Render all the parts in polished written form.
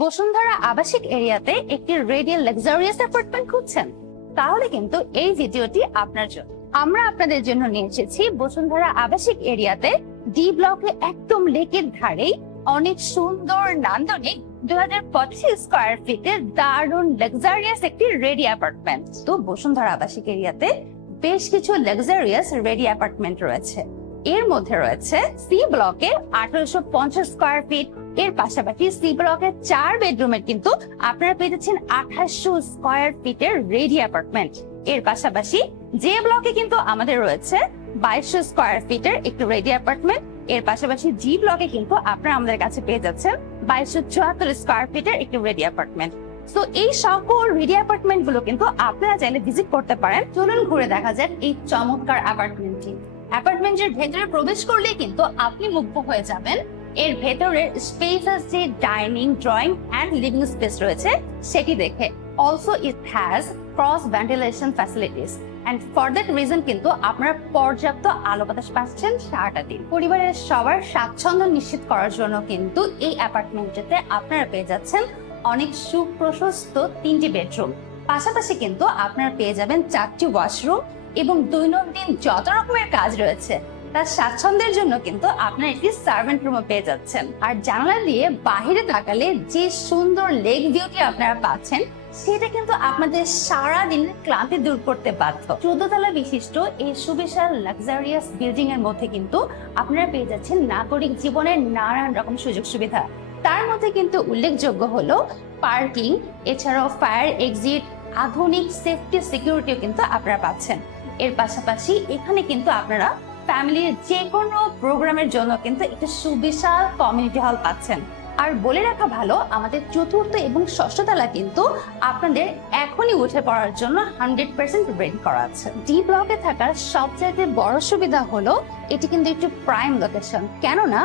বসুন্ধরা আবাসিক এরিয়াতে একটি রেডিয়াল লাক্সারিয়াস অ্যাপার্টমেন্ট খুঁজছেন? তাহলে কিন্তু এই ভিডিওটি আপনার জন্য। আমরা আপনাদের জন্য নিয়ে এসেছি বসুন্ধরা আবাসিক এরিয়াতে ডি ব্লকে একদম লেকের ধারেই অনেক সুন্দর নান্দনিক 2025 স্কয়ার ফিটের দারুণ লাক্সারিয়াস একটি রেডি অ্যাপার্টমেন্ট। তো বসুন্ধরা আবাসিক এরিয়াতে বেশ কিছু লাক্সারিয়াস রেডি অ্যাপার্টমেন্ট রয়েছে। এর মধ্যে রয়েছে সি ব্লকে 1850 স্কয়ার ফিট, এর পাশাপাশি সি ব্লকের 4 বেডরুমের কিন্তু আপনারা পেয়ে যাচ্ছেন 2800 স্কয়ার ফিটের রেডি অ্যাপার্টমেন্ট। এর পাশাপাশি যে ব্লকে কিন্তু আমাদের রয়েছে 2200 স্কয়ার ফিটের একটি রেডি অ্যাপার্টমেন্ট। এর পাশাপাশি জি ব্লকে কিন্তু আপনারা আমাদের কাছে পেয়ে যাচ্ছেন 2274 স্কয়ার ফিটের একটি রেডি অ্যাপার্টমেন্ট। তো এই সকল রেডি অ্যাপার্টমেন্ট গুলো কিন্তু আপনারা চাইলে ভিজিট করতে পারেন। চলুন ঘুরে দেখা যাক এই চমৎকার অ্যাপার্টমেন্টটি। অ্যাপার্টমেন্টের ভেতরে প্রবেশ করলে কিন্তু আপনি মুগ্ধ হয়ে যাবেন। এর ভেতরের স্পেসাস যে dining, drawing and living space রয়েছে সেটি দেখে। Also it has cross ventilation facilities and for that reason কিন্তু আপনারা পর্যাপ্ত আলো বাতাস পাচ্ছেন সারাটা দিন। পরিবারের সবার স্বাচ্ছন্দ্য নিশ্চিত করার জন্য কিন্তু এই অ্যাপার্টমেন্টটিতে আপনারা পেয়ে যাচ্ছেন অনেক সুপ্রশস্ত 3টি বেডরুম। পাশাপাশি কিন্তু আপনারা পেয়ে যাবেন 4টি ওয়াশরুম এবং দৈনন্দিন যত রকমের কাজ রয়েছে তার স্বাচ্ছন্দ্যের জন্য কিন্তু আপনারা একটি সার্ভেন্ট রুমও পেয়ে যাচ্ছেন। আর জানালা দিয়ে বাহিরে তাকালে যে সুন্দর লেক ভিউটি আপনারা পাচ্ছেন সেটা কিন্তু আপনাদের সারা দিনের ক্লান্তি দূর করতে বাধ্য। 14 তলা বিশিষ্ট এই সুবিশাল লাক্সারিয়াস বিল্ডিং এর মধ্যে কিন্তু আপনারা পেয়ে যাচ্ছেন নাগরিক জীবনের নানান রকম সুযোগ সুবিধা। তার মধ্যে কিন্তু উল্লেখযোগ্য হলো পার্কিং, এছাড়াও ফায়ার এক্সিট, আধুনিক সেফটি সিকিউরিটিও কিন্তু আপনারা পাচ্ছেন। এর পাশাপাশি এখানে কিন্তু আপনারা ফ্যামিলির যে কোনো প্রোগ্রামের জন্য কিন্তু একটা সুবিশাল কমিউনিটি হল পাচ্ছেন। আর বলে রাখা ভালো, আমাদের 4র্থ এবং 6ষ্ঠ তলা কিন্তু আপনাদের এখনই উঠে পড়ার জন্য 100% রেন্ট করা আছে। ডি ব্লকে থাকার সবচেয়ে বড় সুবিধা হলো এটি কিন্তু একটু প্রাইম লোকেশন। কেননা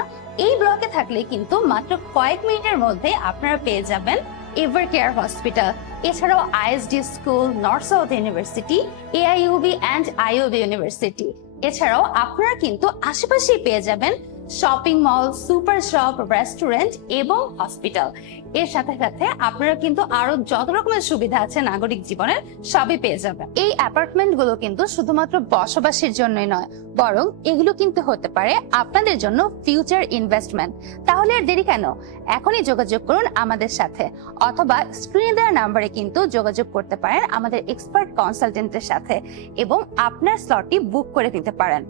এই ব্লকে থাকলে কিন্তু মাত্র কয়েক মিনিটের মধ্যে আপনারা পেয়ে যাবেন এভার কেয়ার হসপিটাল, এছাড়াও ISD school, North South University, AIUB and IUB university. এছাড়াও আপনারা কিন্তু আশেপাশেই পেয়ে যাবেন shopping mall, super shop, restaurant এবং হসপিটাল। এর সাথে সাথে আপনারা কিন্তু আরো যত রকমের সুবিধা আছে নাগরিক জীবনের সবই পেয়ে যাবেন। এই অ্যাপার্টমেন্ট গুলো কিন্তু শুধুমাত্র বসবাসের জন্যই নয়, বরং এগুলো কিন্তু হতে পারে আপনাদের জন্য ফিউচার ইনভেস্টমেন্ট। তাহলে আর দেরি কেন, এখনই যোগাযোগ করুন আমাদের সাথে, অথবা স্ক্রিনে দেওয়া নাম্বারে কিন্তু যোগাযোগ করতে পারেন আমাদের এক্সপার্ট কনসালটেন্টের সাথে এবং আপনার স্লটটি বুক করে নিতে পারেন।